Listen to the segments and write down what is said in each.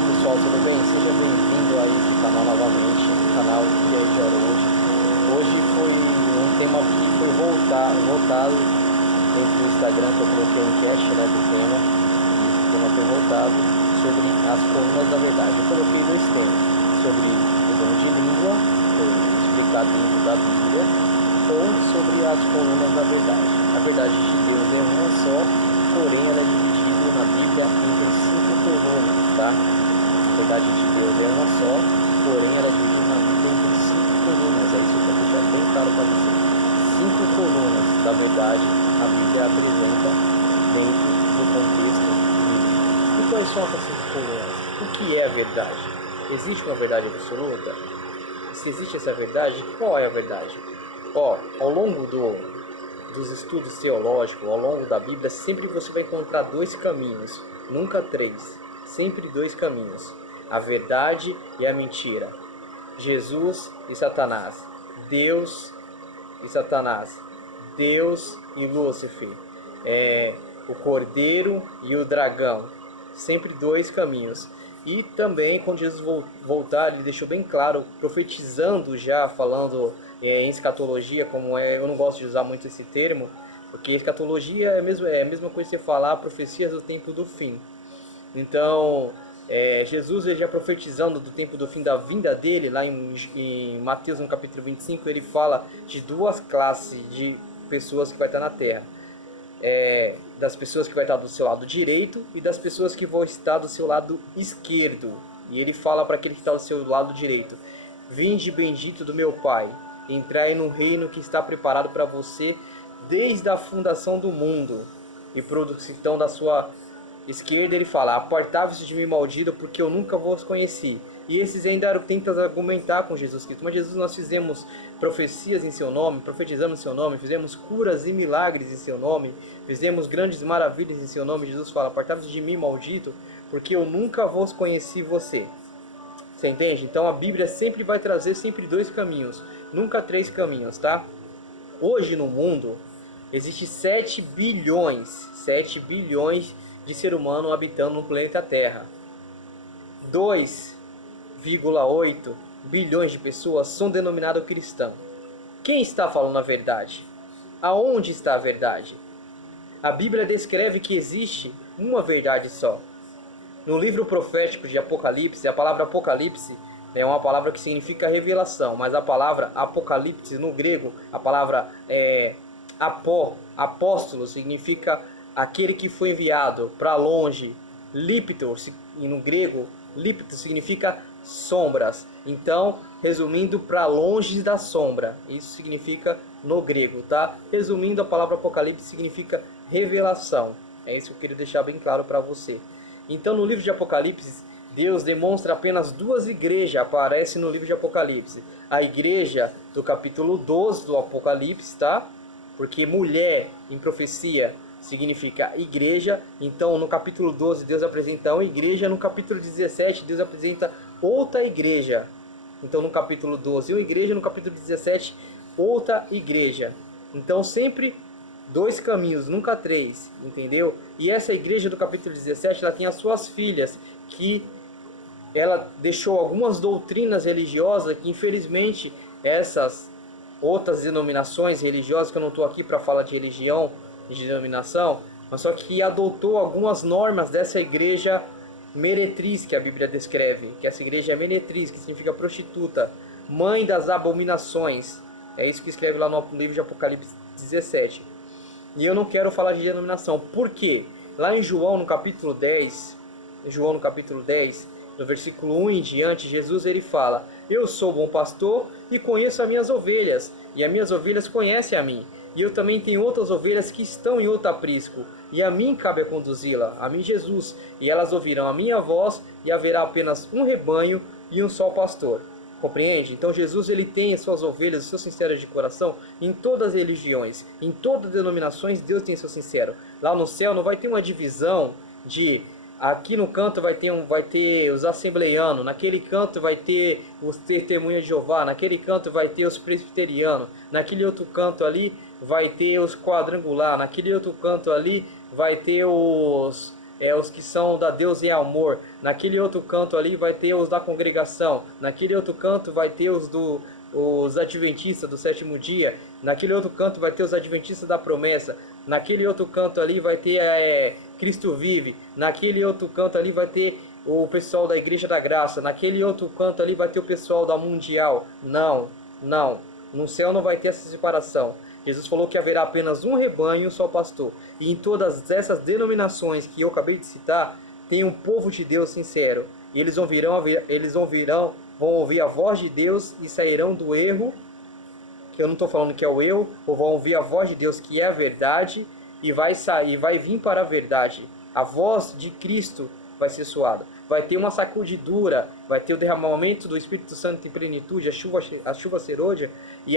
Olá pessoal, tudo bem? Seja bem-vindo a esse canal novamente, o canal E aí de Hoje. Hoje foi um tema que foi voltado dentro do Instagram, que eu coloquei um enquete, do tema, e esse tema foi voltado sobre as colunas da verdade. Eu coloquei dois temas, sobre o dom de língua, que eu explicar dentro da Bíblia, ou sobre as colunas da verdade. A verdade de Deus é uma só, porém ela é dividida na Bíblia entre 5 colunas, tá? A verdade de Deus é uma só, porém ela é dividida na Bíblia entre 5 colunas. É isso que eu quero deixar bem claro para você. 5 colunas da verdade a Bíblia apresenta dentro do contexto bíblico. E quais são essas 5 colunas? O que é a verdade? Existe uma verdade absoluta? Se existe essa verdade, qual é a verdade? Ao longo dos estudos teológicos, ao longo da Bíblia, sempre você vai encontrar 2 caminhos, nunca 3, sempre 2 caminhos, a verdade e a mentira, Jesus e Satanás, Deus e Satanás, Deus e Lúcifer, o cordeiro e o dragão, sempre 2 caminhos. E também quando Jesus voltar, ele deixou bem claro, profetizando já, falando em escatologia, eu não gosto de usar muito esse termo, porque escatologia é a mesma coisa que você falar profecias do tempo do fim. Então, Jesus ele já profetizando do tempo do fim da vinda dele, lá em Mateus no capítulo 25, ele fala de 2 classes de pessoas que vai estar na terra. Das pessoas que vai estar do seu lado direito e das pessoas que vão estar do seu lado esquerdo. E ele fala para aquele que está do seu lado direito: vinde bendito do meu Pai, entrai no reino que está preparado para você desde a fundação do mundo. E para os que estão da sua esquerda ele fala: apartai-vos de mim, maldito, porque eu nunca vos conheci. E esses ainda tentam argumentar com Jesus Cristo. Mas Jesus, nós fizemos profecias em seu nome, profetizamos em seu nome, fizemos curas e milagres em seu nome, fizemos grandes maravilhas em seu nome. Jesus fala: apartai-vos de mim, maldito, porque eu nunca vos conheci você. Você entende? Então a Bíblia sempre vai trazer 2 caminhos, nunca 3 caminhos, tá? Hoje no mundo existe 7 bilhões de ser humano habitando no planeta Terra. 2,8 bilhões de pessoas são denominadas cristãos. Quem está falando a verdade? Aonde está a verdade? A Bíblia descreve que existe uma verdade só. No livro profético de Apocalipse, a palavra Apocalipse é uma palavra que significa revelação, mas a palavra Apocalipse no grego, a palavra apóstolo, significa aquele que foi enviado para longe. Lipto, no grego, lipto significa sombras. Então, resumindo, para longe da sombra. Isso significa no grego, tá? Resumindo, a palavra Apocalipse significa revelação. É isso que eu queria deixar bem claro para você. Então, no livro de Apocalipse, Deus demonstra apenas 2 igrejas, aparecem no livro de Apocalipse. A igreja do capítulo 12 do Apocalipse, tá? Porque mulher em profecia significa igreja. Então no capítulo 12 Deus apresenta uma igreja, no capítulo 17 Deus apresenta outra igreja. Então no capítulo 12 uma igreja, no capítulo 17 outra igreja. Então sempre 2 caminhos, nunca 3, entendeu? E essa igreja do capítulo 17, ela tem as suas filhas, que ela deixou algumas doutrinas religiosas que infelizmente essas outras denominações religiosas, que eu não estou aqui para falar de religião, de denominação, mas só que adotou algumas normas dessa igreja meretriz que a Bíblia descreve, que essa igreja é meretriz, que significa prostituta, mãe das abominações. É isso que escreve lá no livro de Apocalipse 17. E eu não quero falar de denominação. Por quê? Lá em João no capítulo 10, no versículo 1 em diante, Jesus ele fala: eu sou o bom pastor e conheço as minhas ovelhas, e as minhas ovelhas conhecem a mim. E eu também tenho outras ovelhas que estão em outro aprisco, e a mim cabe a conduzi-la, a mim Jesus, e elas ouvirão a minha voz, e haverá apenas um rebanho e um só pastor. Compreende? Então Jesus ele tem as suas ovelhas, os seus sinceros de coração, em todas as religiões, em todas as denominações, Deus tem seu sincero. Lá no céu não vai ter uma divisão de: aqui no canto vai ter os assembleianos, naquele canto vai ter os testemunhas de Jeová, naquele canto vai ter os presbiterianos, naquele outro canto ali vai ter os quadrangular, naquele outro canto ali vai ter os os que são da Deus em amor. Naquele outro canto ali vai ter os da congregação. Naquele outro canto vai ter os adventistas do sétimo dia. Naquele outro canto vai ter os adventistas da promessa. Naquele outro canto ali vai ter Cristo vive. Naquele outro canto ali vai ter o pessoal da Igreja da Graça. Naquele outro canto ali vai ter o pessoal da Mundial. Não, não. No céu não vai ter essa separação. Jesus falou que haverá apenas um rebanho e um só pastor. E em todas essas denominações que eu acabei de citar, tem um povo de Deus sincero. E eles vão ouvir a voz de Deus e sairão do erro, que eu não estou falando que é o erro, ou vão ouvir a voz de Deus, que é a verdade, e vai vir para a verdade. A voz de Cristo vai ser soada. Vai ter uma sacudidura, vai ter o derramamento do Espírito Santo em plenitude, a chuva serôdia, e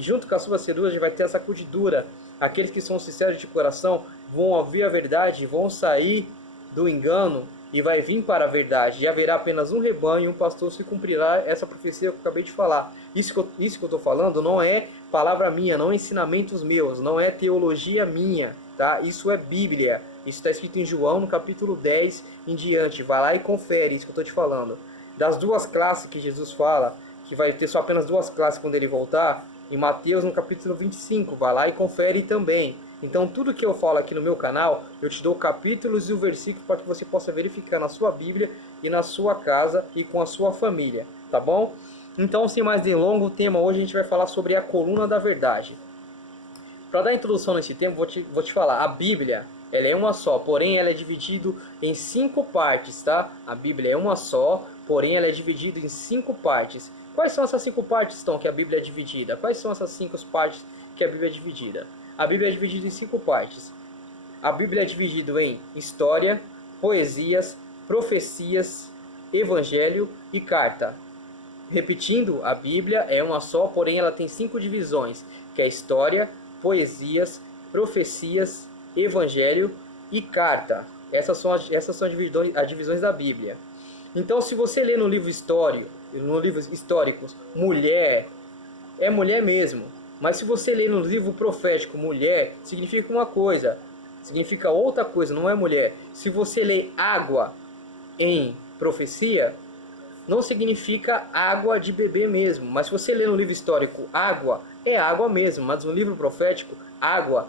junto com a chuva serôdia vai ter a sacudidura. Aqueles que são sinceros de coração vão ouvir a verdade, vão sair do engano e vai vir para a verdade. E haverá apenas um rebanho e um pastor, se cumprirá essa profecia que eu acabei de falar. Isso que eu estou falando não é palavra minha, não é ensinamentos meus, não é teologia minha, tá? Isso é Bíblia. Isso está escrito em João, no capítulo 10 em diante. Vai lá e confere isso que eu estou te falando. Das duas classes que Jesus fala, que vai ter só apenas duas classes quando ele voltar, em Mateus, no capítulo 25. Vai lá e confere também. Então, tudo que eu falo aqui no meu canal, eu te dou capítulos e o versículo para que você possa verificar na sua Bíblia e na sua casa e com a sua família. Tá bom? Então, sem mais delongas, o tema hoje a gente vai falar sobre a coluna da verdade. Para dar introdução nesse tema, vou te falar. A Bíblia, ela é uma só, porém ela é dividida em 5 partes, tá? A Bíblia é uma só, porém ela é dividida em 5 partes. Quais são essas 5 partes, então, que a Bíblia é dividida? Quais são essas 5 partes que a Bíblia é dividida? A Bíblia é dividida em 5 partes. A Bíblia é dividida em história, poesias, profecias, evangelho e carta. Repetindo, a Bíblia é uma só, porém ela tem 5 divisões, que é história, poesias, profecias, evangelho e carta. Essas são as divisões da Bíblia. Então, se você ler no livro históricos, mulher, é mulher mesmo. Mas se você ler no livro profético, mulher, significa uma coisa, significa outra coisa, não é mulher. Se você ler água em profecia, não significa água de beber mesmo. Mas se você ler no livro histórico, água, é água mesmo. Mas no livro profético, água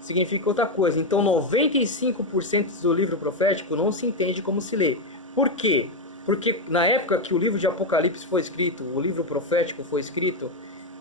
significa outra coisa. Então 95% do livro profético não se entende como se lê. Por quê? Porque na época que o livro de Apocalipse foi escrito, o livro profético foi escrito,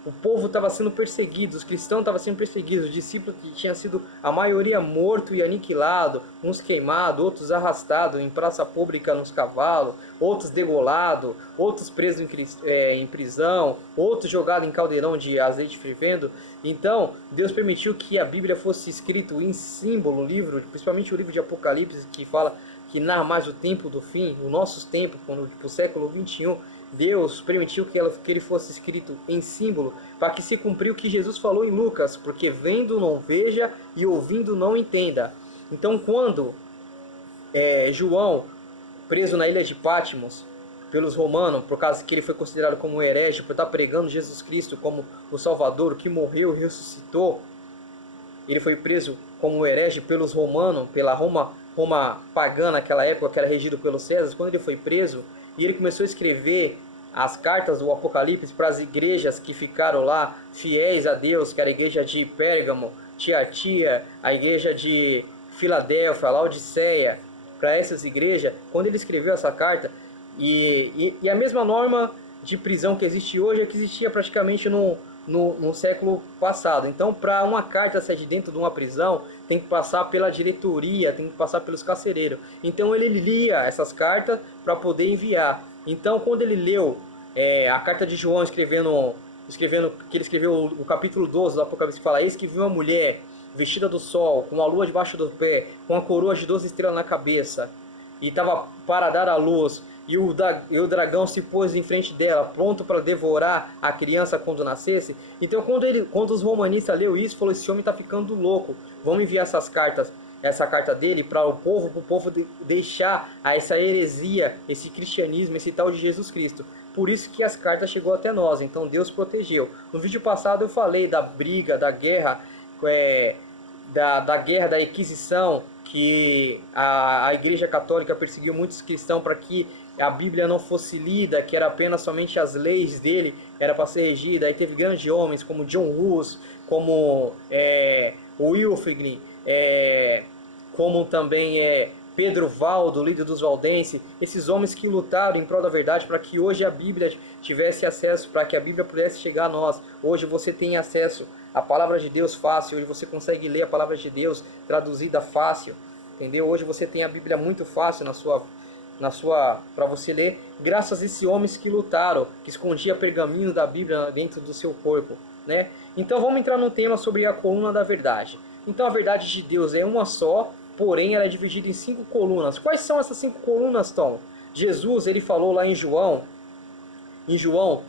o povo estava sendo perseguido, os cristãos estavam sendo perseguidos, os discípulos que tinham sido a maioria morto e aniquilado, uns queimados, outros arrastados em praça pública nos cavalos, outros degolados, outros presos em prisão, outros jogados em caldeirão de azeite fervendo. Então, Deus permitiu que a Bíblia fosse escrito em símbolo, principalmente o livro de Apocalipse, que fala que narra mais o tempo do fim, os nossos tempos, para o século 21, Deus permitiu que ele fosse escrito em símbolo para que se cumpriu o que Jesus falou em Lucas, porque vendo não veja e ouvindo não entenda. Então, quando João, preso na ilha de Patmos pelos romanos, por causa que ele foi considerado como um herege, por estar pregando Jesus Cristo como o Salvador, que morreu e ressuscitou, ele foi preso como um herege pelos romanos, pela Roma pagã naquela época, que era regido pelos Césares. Quando ele foi preso, e ele começou a escrever as cartas do Apocalipse para as igrejas que ficaram lá fiéis a Deus, que era a igreja de Pérgamo, Tiatira, a igreja de Filadélfia, Laodiceia, para essas igrejas. Quando ele escreveu essa carta, e a mesma norma de prisão que existe hoje é que existia praticamente no século passado. Então, para uma carta sair de dentro de uma prisão, tem que passar pela diretoria, tem que passar pelos carcereiros. Então, ele lia essas cartas para poder enviar. Então, quando ele leu a carta de João, que ele escreveu o capítulo 12 do Apocalipse, que fala: eis que viu uma mulher vestida do sol, com a lua debaixo do pé, com a coroa de 12 estrelas na cabeça, e estava para dar à luz, e o dragão se pôs em frente dela, pronto para devorar a criança quando nascesse. Então, quando os romanistas leu isso, falou: esse homem está ficando louco, vamos enviar essa carta dele para o povo deixar essa heresia, esse cristianismo, esse tal de Jesus Cristo. Por isso que as cartas chegou até nós. Então Deus protegeu. No vídeo passado eu falei da briga, da guerra, da Inquisição, que a Igreja Católica perseguiu muitos cristãos para que a Bíblia não fosse lida, que era apenas somente as leis dele, era para ser regida. Aí teve grandes homens como John Hus, como Wilfrid, como também Pedro Valdo, líder dos valdenses, esses homens que lutaram em prol da verdade para que hoje a Bíblia tivesse acesso, para que a Bíblia pudesse chegar a nós. Hoje você tem acesso à palavra de Deus fácil, hoje você consegue ler a palavra de Deus traduzida fácil, entendeu? Hoje você tem a Bíblia muito fácil para você ler, graças a esses homens que lutaram, que escondiam pergaminho da Bíblia dentro do seu corpo, né? Então vamos entrar no tema sobre a coluna da verdade. Então a verdade de Deus é uma só, porém ela é dividida em 5 colunas. Quais são essas 5 colunas, Tom? Jesus, ele falou lá em João,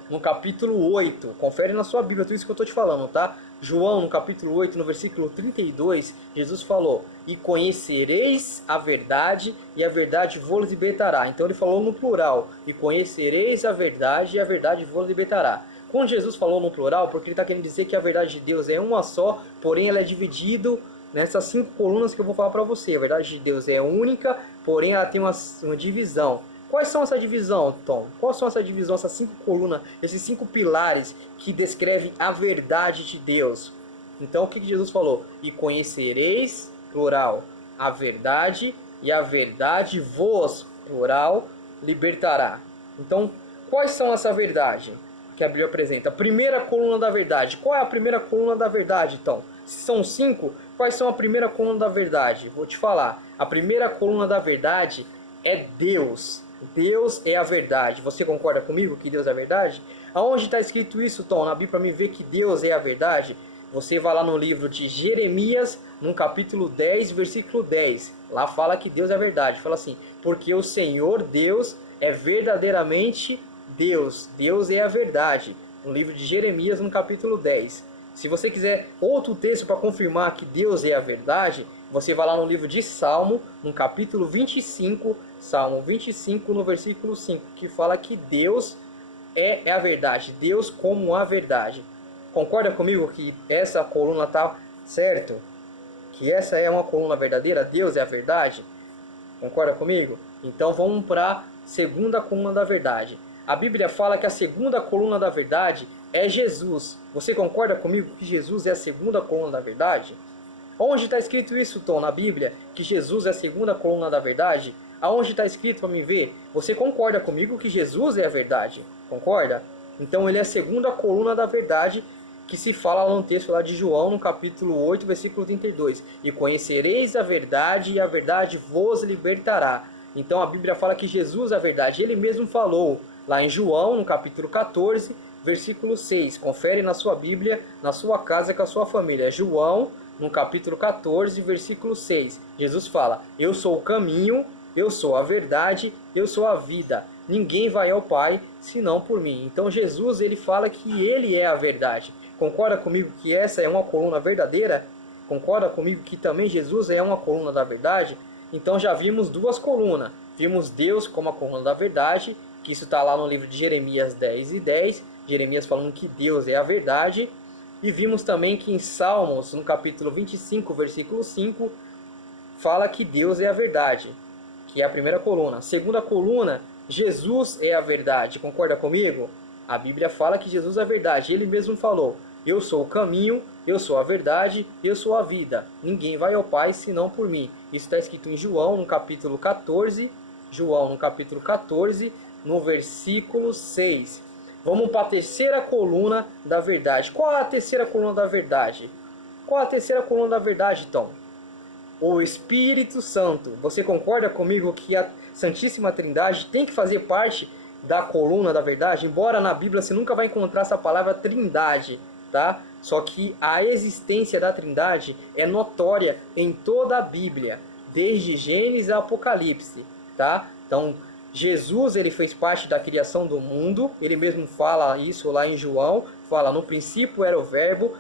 no capítulo 8, confere na sua Bíblia tudo isso que eu estou te falando, tá? João, no capítulo 8, no versículo 32, Jesus falou: e conhecereis a verdade, e a verdade vos libertará. Então ele falou no plural: e conhecereis a verdade, e a verdade vos libertará. Quando Jesus falou no plural, porque ele está querendo dizer que a verdade de Deus é uma só, porém ela é dividida nessas 5 colunas que eu vou falar para você. A verdade de Deus é única, porém ela tem uma divisão. Quais são essa divisão, Tom? Quais são essa divisão, essas 5 colunas, esses 5 pilares que descrevem a verdade de Deus? Então o que Jesus falou? E conhecereis, plural, a verdade, e a verdade vos, plural, libertará. Então, quais são essa verdade que a Bíblia apresenta? A primeira coluna da verdade. Qual é a primeira coluna da verdade, então? Se são 5, quais são a primeira coluna da verdade? Vou te falar. A primeira coluna da verdade é Deus. Deus é a verdade. Você concorda comigo que Deus é a verdade? Aonde está escrito isso, Tom? Na Bíblia, para me ver que Deus é a verdade, você vai lá no livro de Jeremias, no capítulo 10, versículo 10. Lá fala que Deus é a verdade. Fala assim: porque o Senhor Deus é verdadeiramente Deus. Deus é a verdade. No livro de Jeremias, no capítulo 10. Se você quiser outro texto para confirmar que Deus é a verdade, você vai lá no livro de Salmo, no capítulo 25, Salmo 25, no versículo 5, que fala que Deus é a verdade, Deus como a verdade. Concorda comigo que essa coluna está certo? Que essa é uma coluna verdadeira, Deus é a verdade? Concorda comigo? Então vamos para a segunda coluna da verdade. A Bíblia fala que a segunda coluna da verdade é Jesus. Você concorda comigo que Jesus é a segunda coluna da verdade? Onde está escrito isso, Tom, na Bíblia? Que Jesus é a segunda coluna da verdade? Aonde está escrito para me ver? Você concorda comigo que Jesus é a verdade? Concorda? Então ele é a segunda coluna da verdade, que se fala lá no texto lá de João, no capítulo 8, versículo 32. E conhecereis a verdade, e a verdade vos libertará. Então a Bíblia fala que Jesus é a verdade. Ele mesmo falou lá em João, no capítulo 14, versículo 6. Confere na sua Bíblia, na sua casa, com a sua família. João, no capítulo 14, versículo 6. Jesus fala: eu sou o caminho, eu sou a verdade, eu sou a vida. Ninguém vai ao Pai senão por mim. Então Jesus, ele fala que ele é a verdade. Concorda comigo que essa é uma coluna verdadeira? Concorda comigo que também Jesus é uma coluna da verdade? Então já vimos 2 colunas. Vimos Deus como a coluna da verdade, que isso está lá no livro de Jeremias 10 e 10. Jeremias falando que Deus é a verdade. E vimos também que em Salmos, no capítulo 25, versículo 5, fala que Deus é a verdade, que é a primeira coluna. A segunda coluna, Jesus é a verdade. Concorda comigo? A Bíblia fala que Jesus é a verdade. Ele mesmo falou: eu sou o caminho, eu sou a verdade, eu sou a vida. Ninguém vai ao Pai senão por mim. Isso está escrito em João, no capítulo 14. João, no capítulo 14, no versículo 6. Vamos para a terceira coluna da verdade. Qual é a terceira coluna da verdade? Qual é a terceira coluna da verdade, Tom? O Espírito Santo. Você concorda comigo que a Santíssima Trindade tem que fazer parte da coluna da verdade? Embora na Bíblia você nunca vai encontrar essa palavra trindade, tá? Só que a existência da Trindade é notória em toda a Bíblia, desde Gênesis a Apocalipse, tá? Então, Jesus, ele fez parte da criação do mundo. Ele mesmo fala isso lá em João. Fala: no princípio era o Verbo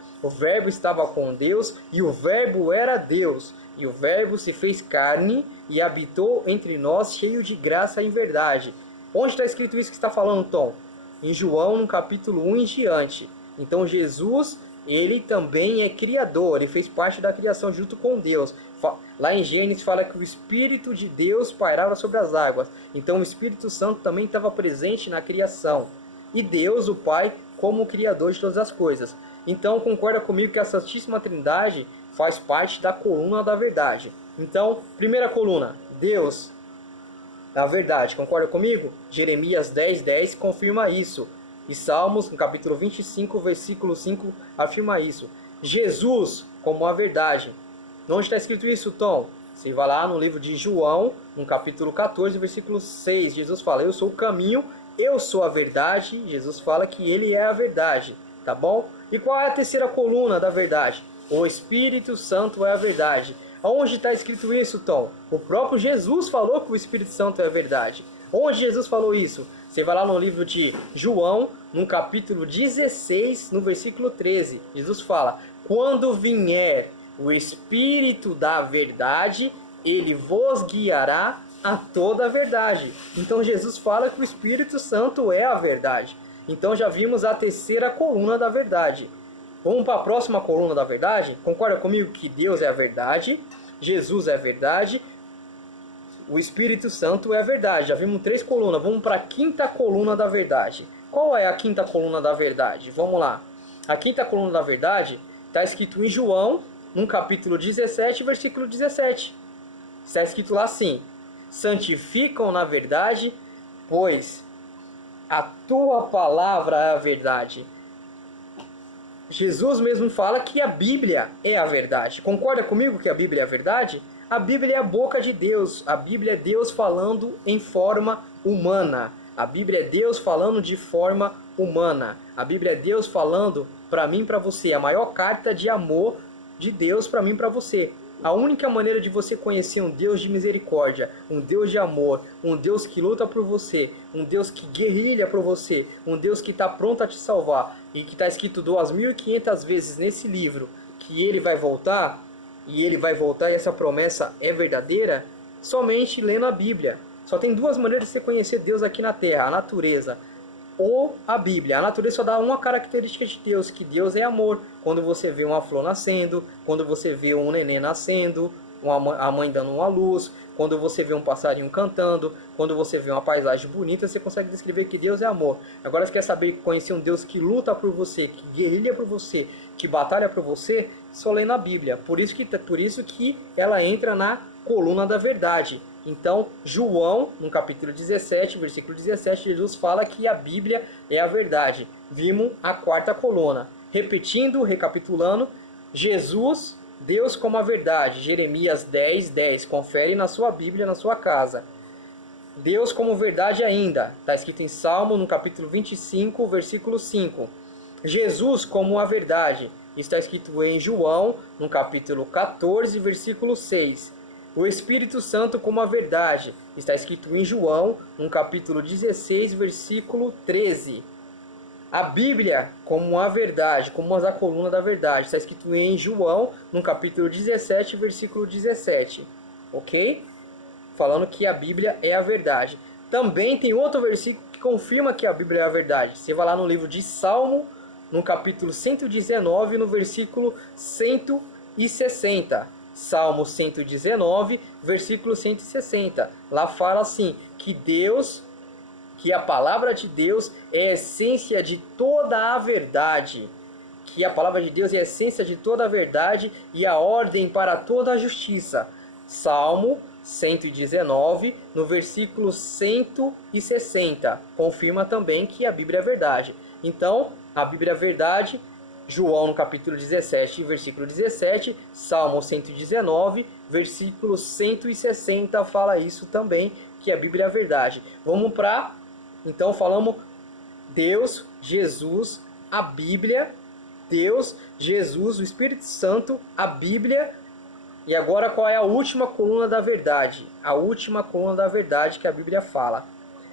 estava com Deus, e o Verbo era Deus. E o Verbo se fez carne e habitou entre nós, cheio de graça e verdade. Onde está escrito isso que está falando, Tom? Em João, no capítulo 1 em diante. Então Jesus, ele também é criador, ele fez parte da criação junto com Deus. Lá em Gênesis fala que o Espírito de Deus pairava sobre as águas. Então o Espírito Santo também estava presente na criação. E Deus, o Pai, como o Criador de todas as coisas. Então concorda comigo que a Santíssima Trindade faz parte da coluna da verdade. Então, primeira coluna, Deus, a verdade. Concorda comigo? Jeremias 10:10 confirma isso. E Salmos, no capítulo 25, versículo 5, afirma isso. Jesus como a verdade. Onde está escrito isso, Tom? Você vai lá no livro de João, no capítulo 14, versículo 6. Jesus fala, eu sou o caminho, eu sou a verdade. Jesus fala que ele é a verdade, tá bom? E qual é a terceira coluna da verdade? O Espírito Santo é a verdade. Onde está escrito isso, Tom? O próprio Jesus falou que o Espírito Santo é a verdade. Onde Jesus falou isso? Você vai lá no livro de João, no capítulo 16, no versículo 13. Jesus fala, quando vier o Espírito da verdade, ele vos guiará a toda a verdade. Então Jesus fala que o Espírito Santo é a verdade. Então já vimos a terceira coluna da verdade. Vamos para a próxima coluna da verdade? Concorda comigo que Deus é a verdade, Jesus é a verdade, o Espírito Santo é a verdade. Já vimos 3 colunas. Vamos para a quinta coluna da verdade. Qual é a quinta coluna da verdade? Vamos lá. A quinta coluna da verdade está escrito em João, no capítulo 17, versículo 17. Está escrito lá assim, santificam na verdade, pois a tua palavra é a verdade. Jesus mesmo fala que a Bíblia é a verdade. Concorda comigo que a Bíblia é a verdade? A Bíblia é a boca de Deus. A Bíblia é Deus falando em forma humana. A Bíblia é Deus falando de forma humana. A Bíblia é Deus falando para mim e para você. A maior carta de amor de Deus para mim e para você. A única maneira de você conhecer um Deus de misericórdia, um Deus de amor, um Deus que luta por você, um Deus que guerrilha por você, um Deus que está pronto a te salvar e que está escrito 2.500 vezes nesse livro que ele vai voltar, e ele vai voltar e essa promessa é verdadeira, somente lendo a Bíblia. Só tem 2 maneiras de você conhecer Deus aqui na Terra, a natureza ou a Bíblia. A natureza só dá uma característica de Deus, que Deus é amor. Quando você vê uma flor nascendo, quando você vê um neném nascendo, a mãe dando uma luz, quando você vê um passarinho cantando, quando você vê uma paisagem bonita, você consegue descrever que Deus é amor. Agora você quer saber, conhecer um Deus que luta por você, que guerrilha por você, que batalha por você, só lê na Bíblia. Por isso que ela entra na coluna da verdade. Então, João, no capítulo 17, versículo 17, Jesus fala que a Bíblia é a verdade. Vimos a quarta coluna. Repetindo, recapitulando, Jesus, Deus como a verdade. Jeremias 10:10. Confere na sua Bíblia, na sua casa. Deus como verdade ainda. Está escrito em Salmo, no capítulo 25, versículo 5. Jesus como a verdade. Está escrito em João, no capítulo 14, versículo 6. O Espírito Santo como a verdade. Está escrito em João, no capítulo 16, versículo 13. A Bíblia como a verdade, como a coluna da verdade. Está escrito em João, no capítulo 17, versículo 17. Ok? Falando que a Bíblia é a verdade. Também tem outro versículo que confirma que a Bíblia é a verdade. Você vai lá no livro de Salmo, no capítulo 119, no versículo 160. Salmo 119, versículo 160. Lá fala assim, que a palavra de Deus é a essência de toda a verdade. Que a palavra de Deus é a essência de toda a verdade e a ordem para toda a justiça. Salmo 119, no versículo 160. Confirma também que a Bíblia é verdade. Então, a Bíblia é verdade. João no capítulo 17, versículo 17, Salmo 119, versículo 160 fala isso também, que a Bíblia é a verdade. Vamos para, então falamos Deus, Jesus, a Bíblia, Deus, Jesus, o Espírito Santo, a Bíblia, e agora qual é a última coluna da verdade? A última coluna da verdade que a Bíblia fala.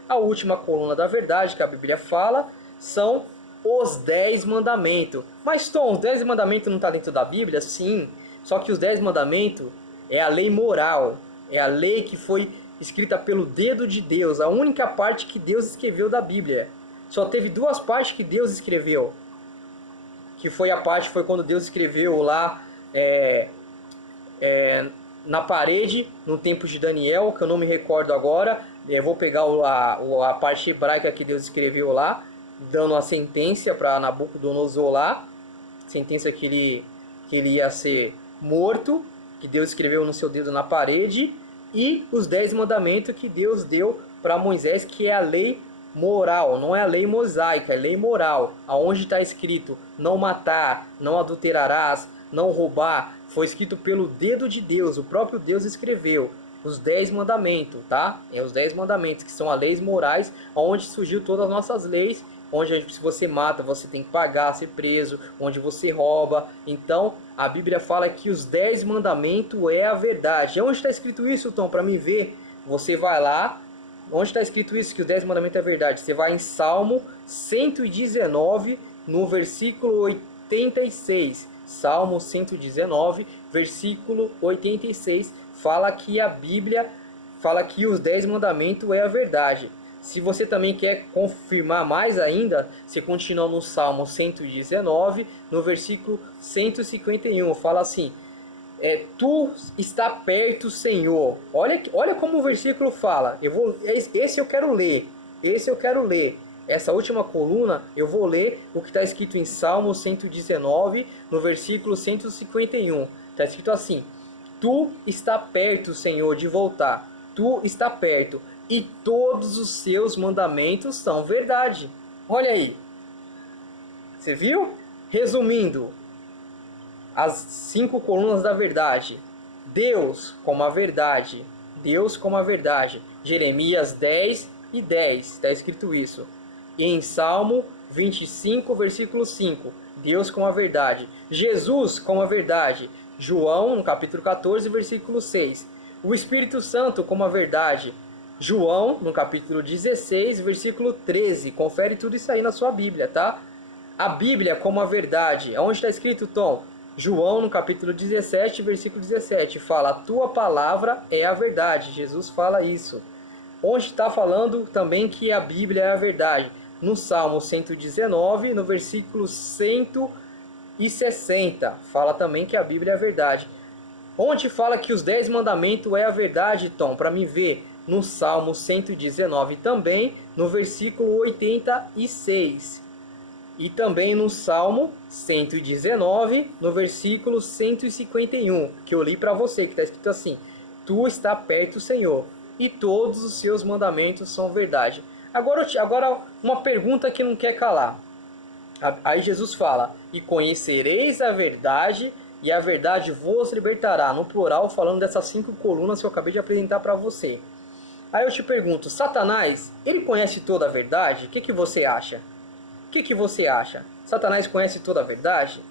A última coluna da verdade que a Bíblia fala são os 10 mandamentos. Mas Tom, os 10 mandamentos não está dentro da Bíblia? Sim, só que os 10 mandamentos é a lei moral, é a lei que foi escrita pelo dedo de Deus, a única parte que Deus escreveu da Bíblia. Só teve 2 partes que Deus escreveu. que foi a parte, foi quando Deus escreveu lá na parede, no tempo de Daniel, que eu não me recordo agora. Eu vou pegar a parte hebraica que Deus escreveu lá, dando a sentença para Nabucodonosor lá, sentença que ele ia ser morto, que Deus escreveu no seu dedo na parede, e os 10 mandamentos que Deus deu para Moisés, que é a lei moral, não é a lei mosaica, é a lei moral, aonde está escrito não matar, não adulterarás, não roubar, foi escrito pelo dedo de Deus, o próprio Deus escreveu os 10 mandamentos, tá? É os 10 mandamentos, que são as leis morais, onde surgiu todas as nossas leis, onde se você mata, você tem que pagar, ser preso, onde você rouba. Então, a Bíblia fala que os 10 mandamentos é a verdade. Onde está escrito isso, Tom, para me ver? Você vai lá, onde está escrito isso, que os 10 mandamentos é verdade? Você vai em Salmo 119, no versículo 86. Salmo 119, versículo 86, fala que a Bíblia fala que os 10 mandamentos é a verdade. Se você também quer confirmar mais ainda, você continua no Salmo 119, no versículo 151, fala assim: tu está perto, Senhor. Olha como o versículo fala. Esse eu quero ler. Essa última coluna eu vou ler o que está escrito em Salmo 119, no versículo 151. Está escrito assim: tu está perto, Senhor, de voltar. Tu está perto, e todos os seus mandamentos são verdade. Olha aí. Você viu? Resumindo, as 5 colunas da verdade. Deus como a verdade. Deus como a verdade. Jeremias 10 e 10. Está escrito isso. E em Salmo 25, versículo 5. Deus como a verdade. Jesus como a verdade. João, no capítulo 14, versículo 6. O Espírito Santo como a verdade. João, no capítulo 16, versículo 13. Confere tudo isso aí na sua Bíblia, tá? A Bíblia como a verdade. Onde está escrito, Tom? João, no capítulo 17, versículo 17. Fala: a tua palavra é a verdade. Jesus fala isso. Onde está falando também que a Bíblia é a verdade? No Salmo 119, no versículo 160. Fala também que a Bíblia é a verdade. Onde fala que os 10 mandamentos é a verdade, Tom? Para me ver. No Salmo 119 também, no versículo 86. E também no Salmo 119, no versículo 151, que eu li para você, que está escrito assim: tu está perto, Senhor, e todos os seus mandamentos são verdade. Agora uma pergunta que não quer calar. Aí Jesus fala: e conhecereis a verdade, e a verdade vos libertará. No plural, falando dessas 5 colunas que eu acabei de apresentar para você. Aí eu te pergunto, Satanás, ele conhece toda a verdade? O que você acha? O que você acha? Satanás conhece toda a verdade?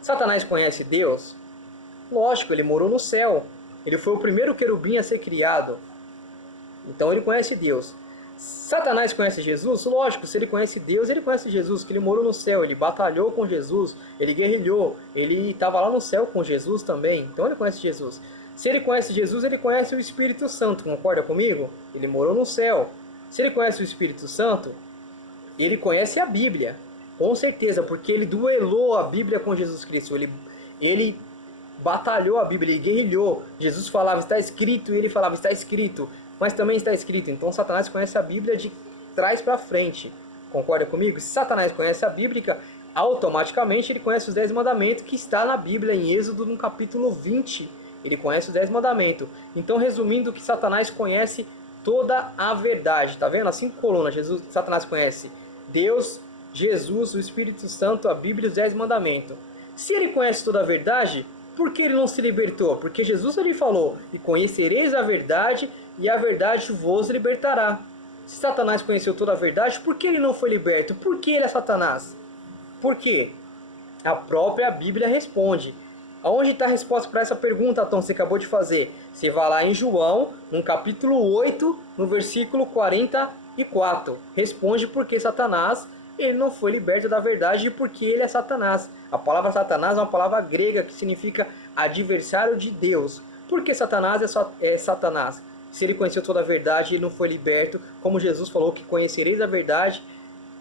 Satanás conhece Deus? Lógico, ele morou no céu. Ele foi o primeiro querubim a ser criado. Então ele conhece Deus. Satanás conhece Jesus? Lógico, se ele conhece Deus, ele conhece Jesus, que ele morou no céu, ele batalhou com Jesus, ele guerrilhou, ele estava lá no céu com Jesus também. Então ele conhece Jesus. Se ele conhece Jesus, ele conhece o Espírito Santo, concorda comigo? Ele morou no céu. Se ele conhece o Espírito Santo, ele conhece a Bíblia, com certeza, porque ele duelou a Bíblia com Jesus Cristo. Ele batalhou a Bíblia, ele guerrilhou. Jesus falava, está escrito, e ele falava, está escrito, mas também está escrito. Então Satanás conhece a Bíblia de trás para frente, concorda comigo? Se Satanás conhece a Bíblia, automaticamente ele conhece os 10 mandamentos que está na Bíblia, em Êxodo, no capítulo 20. Ele conhece os 10 mandamentos. Então, resumindo, que Satanás conhece toda a verdade. Tá vendo? As 5 colunas. Satanás conhece Deus, Jesus, o Espírito Santo, a Bíblia e os 10 mandamentos. Se ele conhece toda a verdade, por que ele não se libertou? Porque Jesus ele falou: e conhecereis a verdade, e a verdade vos libertará. Se Satanás conheceu toda a verdade, por que ele não foi liberto? Por que ele é Satanás? Por quê? A própria Bíblia responde. Aonde está a resposta para essa pergunta, Tom, você acabou de fazer? Você vai lá em João, no capítulo 8, no versículo 44. Responde por que Satanás ele não foi liberto da verdade e por que ele é Satanás. A palavra Satanás é uma palavra grega que significa adversário de Deus. Por que Satanás é Satanás? Se ele conheceu toda a verdade, ele não foi liberto. Como Jesus falou que conhecereis a verdade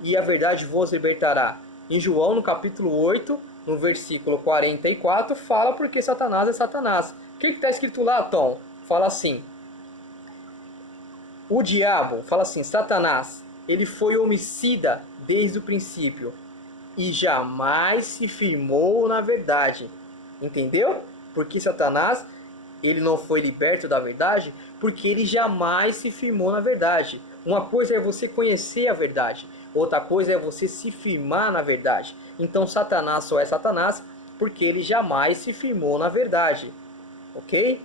e a verdade vos libertará. Em João, no capítulo 8, no versículo 44, fala porque Satanás é Satanás. O que está escrito lá, Tom? Fala assim: o diabo, fala assim, Satanás, ele foi homicida desde o princípio e jamais se firmou na verdade. Entendeu? Porque Satanás, ele não foi liberto da verdade, porque ele jamais se firmou na verdade. Uma coisa é você conhecer a verdade, outra coisa é você se firmar na verdade. Então Satanás só é Satanás porque ele jamais se firmou na verdade. Ok?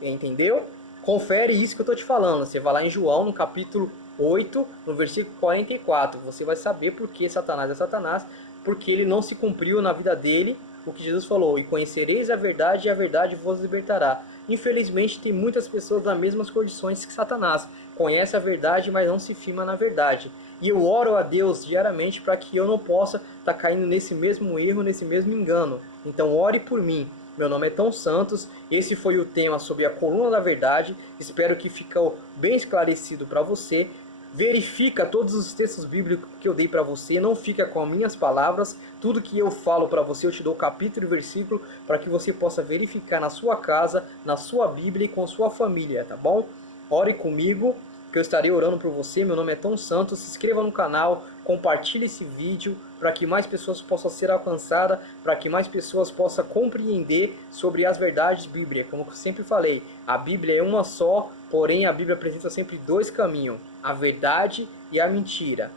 Entendeu? Confere isso que eu estou te falando. Você vai lá em João, no capítulo 8, no versículo 44. Você vai saber por que Satanás é Satanás, porque ele não se cumpriu na vida dele o que Jesus falou: e conhecereis a verdade e a verdade vos libertará. Infelizmente tem muitas pessoas nas mesmas condições que Satanás. Conhece a verdade, mas não se firma na verdade. E eu oro a Deus diariamente para que eu não possa estar caindo nesse mesmo erro, nesse mesmo engano. Então ore por mim. Meu nome é Tom Santos, esse foi o tema sobre a coluna da verdade. Espero que ficou bem esclarecido para você. Verifica todos os textos bíblicos que eu dei para você, não fica com as minhas palavras. Tudo que eu falo para você, eu te dou capítulo e versículo para que você possa verificar na sua casa, na sua Bíblia e com sua família, tá bom? Ore comigo, que eu estarei orando por você. Meu nome é Tom Santos. Se inscreva no canal, compartilhe esse vídeo para que mais pessoas possam ser alcançadas, para que mais pessoas possam compreender sobre as verdades bíblicas. Como eu sempre falei, a Bíblia é uma só, porém a Bíblia apresenta sempre dois caminhos: a verdade e a mentira.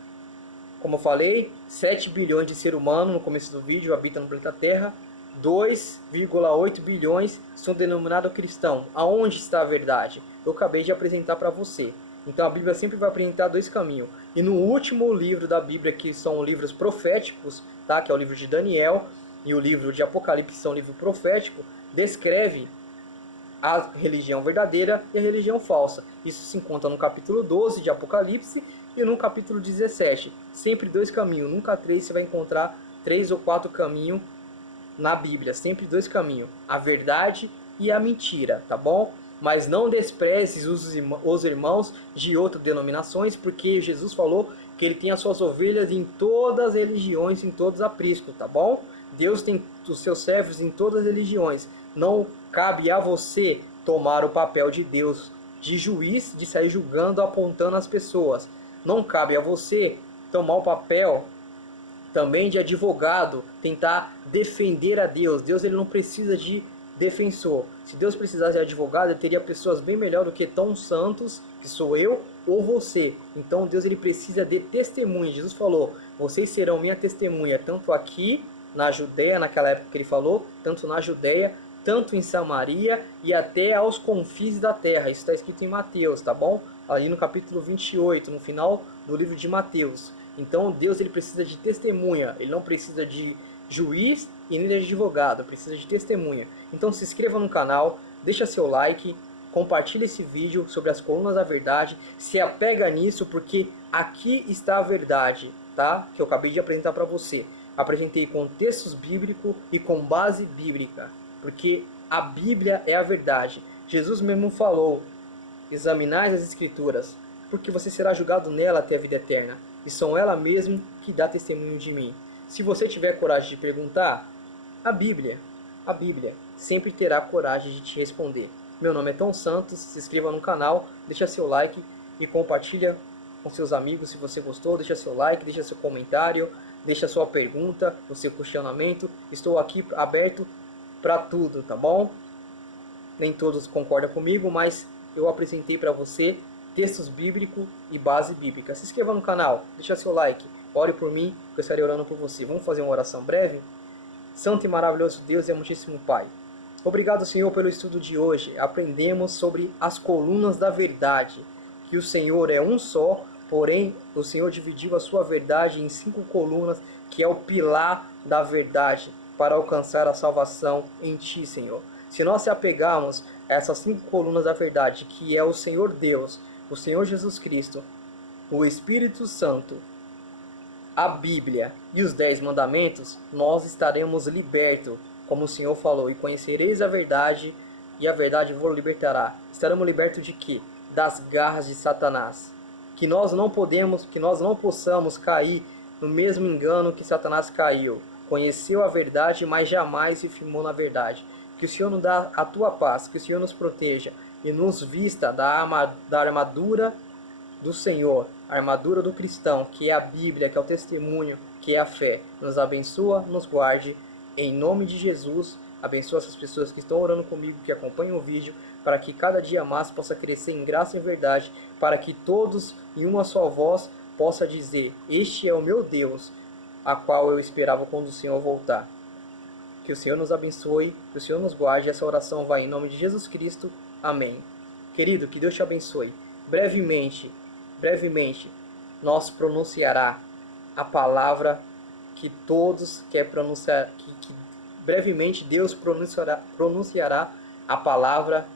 Como eu falei, 7 bilhões de seres humanos no começo do vídeo habitam no planeta Terra. 2,8 bilhões são denominados cristãos. Aonde está a verdade? Eu acabei de apresentar para você. Então a Bíblia sempre vai apresentar dois caminhos. E no último livro da Bíblia, que são livros proféticos, tá? Que é o livro de Daniel e o livro de Apocalipse, são livro profético, descreve a religião verdadeira e a religião falsa. Isso se encontra no capítulo 12 de Apocalipse e no capítulo 17. Sempre dois caminhos, nunca três. Você vai encontrar 3 ou 4 caminhos na Bíblia, sempre dois caminhos: a verdade e a mentira, tá bom? Mas não desprezes os irmãos de outras denominações, porque Jesus falou que ele tem as suas ovelhas em todas as religiões, em todos os apriscos, tá bom? Deus tem os seus servos em todas as religiões. Não cabe a você tomar o papel de Deus, de juiz, de sair julgando, apontando as pessoas. Não cabe a você tomar o papel também de advogado, tentar defender a Deus. Deus, ele não precisa de defensor. Se Deus precisasse de advogado, ele teria pessoas bem melhor do que Tom Santos, que sou eu, ou você. Então Deus, ele precisa de testemunha. Jesus falou: vocês serão minha testemunha, tanto aqui na Judéia, naquela época que ele falou, tanto na Judéia, tanto em Samaria e até aos confins da terra. Isso está escrito em Mateus, tá bom? Ali no capítulo 28, no final do livro de Mateus. Então Deus, ele precisa de testemunha, ele não precisa de juiz e nem de advogado, precisa de testemunha. Então se inscreva no canal, deixa seu like, compartilhe esse vídeo sobre as colunas da verdade, se apega nisso, porque aqui está a verdade, tá? Que eu acabei de apresentar para você. Apresentei com textos bíblicos e com base bíblica, porque a Bíblia é a verdade. Jesus mesmo falou: examinai as escrituras, porque você será julgado nela até a vida eterna. E são ela mesmo que dá testemunho de mim. Se você tiver coragem de perguntar, a Bíblia sempre terá coragem de te responder. Meu nome é Tom Santos, se inscreva no canal, deixa seu like e compartilha com seus amigos se você gostou. Deixa seu like, deixa seu comentário, deixa sua pergunta, o seu questionamento. Estou aqui aberto para tudo, tá bom? Nem todos concordam comigo, mas eu apresentei para você textos bíblicos e base bíblica. Se inscreva no canal, deixa seu like, ore por mim, que eu estarei orando por você. Vamos fazer uma oração breve? Santo e maravilhoso Deus e amantíssimo Pai, obrigado, Senhor, pelo estudo de hoje. Aprendemos sobre as colunas da verdade, que o Senhor é um só, porém o Senhor dividiu a sua verdade em 5 colunas, que é o pilar da verdade, para alcançar a salvação em Ti, Senhor. Se nós se apegarmos a essas 5 colunas da verdade, que é o Senhor Deus, o Senhor Jesus Cristo, o Espírito Santo, a Bíblia e os 10 mandamentos, nós estaremos libertos, como o Senhor falou: e conhecereis a verdade, e a verdade vos libertará. Estaremos libertos de quê? Das garras de Satanás. Que nós não possamos cair no mesmo engano que Satanás caiu. Conheceu a verdade, mas jamais se firmou na verdade. Que o Senhor nos dê a tua paz, que o Senhor nos proteja e nos vista da armadura do Senhor, a armadura do cristão, que é a Bíblia, que é o testemunho, que é a fé. Nos abençoa, nos guarde, em nome de Jesus. Abençoa essas pessoas que estão orando comigo, que acompanham o vídeo, para que cada dia mais possa crescer em graça e em verdade, para que todos em uma só voz possa dizer: este é o meu Deus, a qual eu esperava quando o Senhor voltar. Que o Senhor nos abençoe, que o Senhor nos guarde. Essa oração vai em nome de Jesus Cristo. Amém. Querido, que Deus te abençoe. Brevemente, nós pronunciará a palavra que todos querem pronunciar, brevemente Deus pronunciará a palavra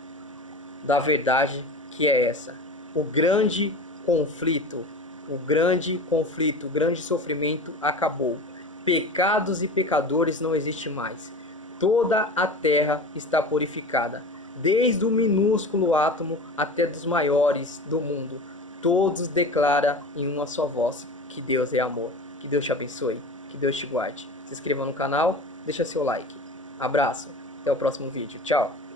da verdade, que é essa: o grande conflito, o grande sofrimento acabou. Pecados e pecadores não existem mais. Toda a terra está purificada, desde o minúsculo átomo até dos maiores do mundo. Todos declaram em uma só voz que Deus é amor. Que Deus te abençoe, que Deus te guarde. Se inscreva no canal, deixa seu like. Abraço, até o próximo vídeo. Tchau!